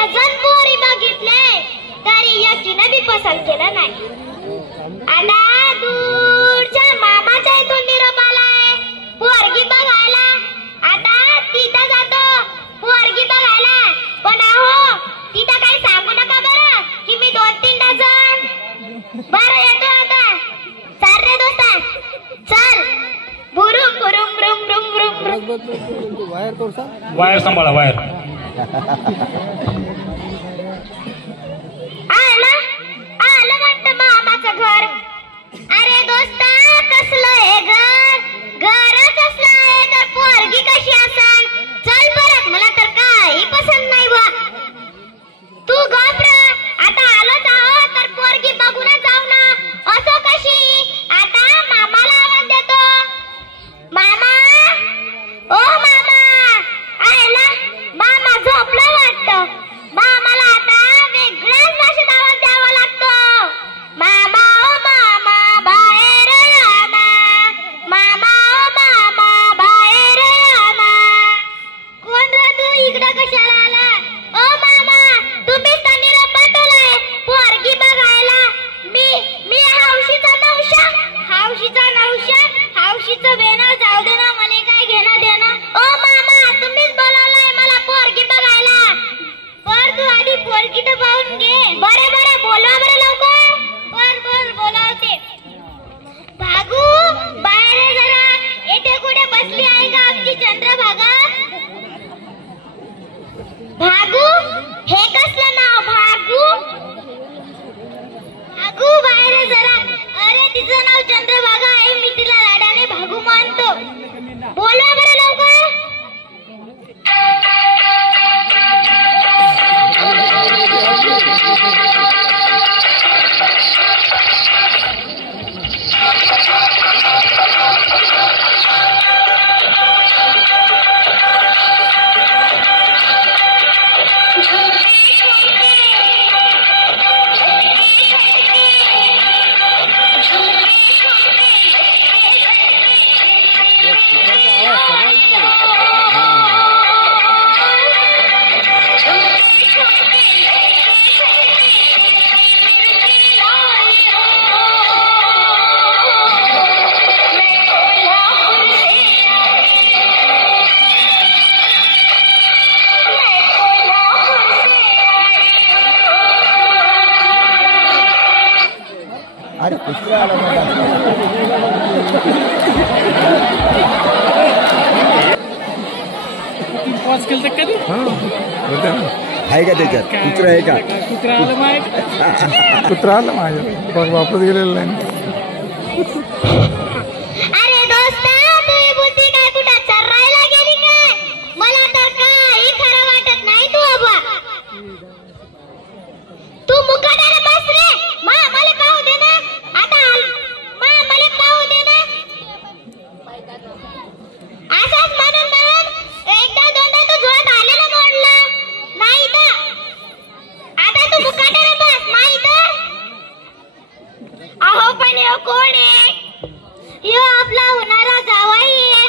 Dozen पोरी बघितले तरी एकटीने बी पसंत केलं नाही. आता दूरच्या मामाच्या इथून निरोप आलाय पोरगी बघायला. आता तिथं जातो पोरगी बघायला. पण अहो तिथं काही सांगू नका बरं की मी 2-3 डझन. बरं येतो आता. चल रे दोस्ता चल. बुरुम बुरुम बुरुम बुरुम बुरुम. वायर तोडसा. वायर सांभाळा वायर. आलं वाटतं मामाचं घर. अरे दोस्ता कसलं हे घर. घरच असलं आहे तर पोरगी कशी असेल. चल परत मला तर काही पसंत नाही बा. तू घाबरा. आता आलोच आहो तर पोरगी बघूनच जाऊ ना. असं कशी. आता मामाला आवाज देतो. मामा ओ मामा. आयला मामा झोपला वाटतं. मामाला आता वेगळ्याच भाषेत आवाज द्यावा लागतो. मामा ओ मामा बाहेर या ना. मामा ओ मामा बाहेर या ना. कोण रे तू इकडं कशाला आला. ओ मामा तुम्हीच तर निरोप पाठवलाय पोरगी बघायला. मी हौशीचा नवशा. हौशीचा नवशा. हौशीचं बेना जाऊ दे ना. मला काय घेणं देणं. ओ मामा तुम्हीच बोलावलाय मला पोरगी बघायला. पर तू आधी पोरगी तर पाहून घे. बरे बरे बोलवा बरं लवकर. बर बोलावते. भागू बाहेर ये जरा. येथे कुठे बसली आहे का आमची चंद्रभागा. भागू हे कसलं नाव भागू. भागू बाहेर ये जरा. अरे तिचं नाव चंद्रभागा आहे. मी तिला लाडाने भागू मानतो. बोलवा बरं लवकर. अरे कुत्रा आला मोठा. पॉज केलं तर कधी आहे का त्याच्यात कुत्रा आहे का. कुत्रा आलं माहिती. कुत्रा आला माझ्या बघ वापस गेलेलं नाही. अरे दोस्ता तू ही बुद्धी काय कुठं चरायला गेली काय. मला तर काही खरं वाटत नाही. तू अबा तू मुकाट्याने बस रे. मला पाहू दे ना. आता मला पाहू दे ना. असंच म्हणून एकदा दोनदा तू जोरात आलेलं मोडलं नाही तर. आता तू मुकाट्याने बस नाही तर. अहो पण हे कोण आहे. यो आपला होणारा जावाई आहे.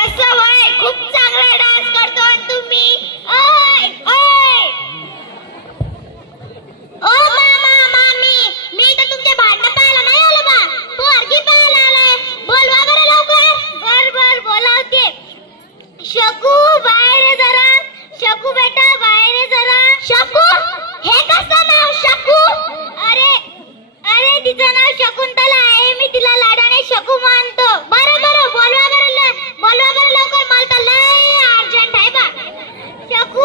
असं वय खूप चांगला डान्स करतो आणि तुम्ही. ओय ओय ओ मामा मामी मी तर तुमचे भांडण पाहायला नाही आलो बा. पोरगी पाहायला आलोय. बोलवा बरं लवकर. बर बोलावते. शकू बाहेर ये जरा. शकू बेटा बाहेर ये जरा. शकू हे कसं नाव शकू. अरे तिचं नाव शकुंतला आहे. मी तिला लाडाने शकू मानतो. बरं बोलवा बरं लवकर. मला तर लय अर्जंट आहे बा. शकू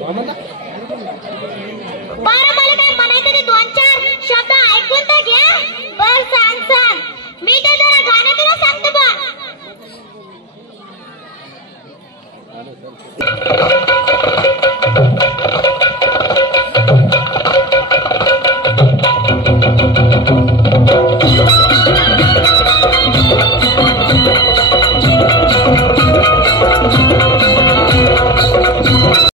मामा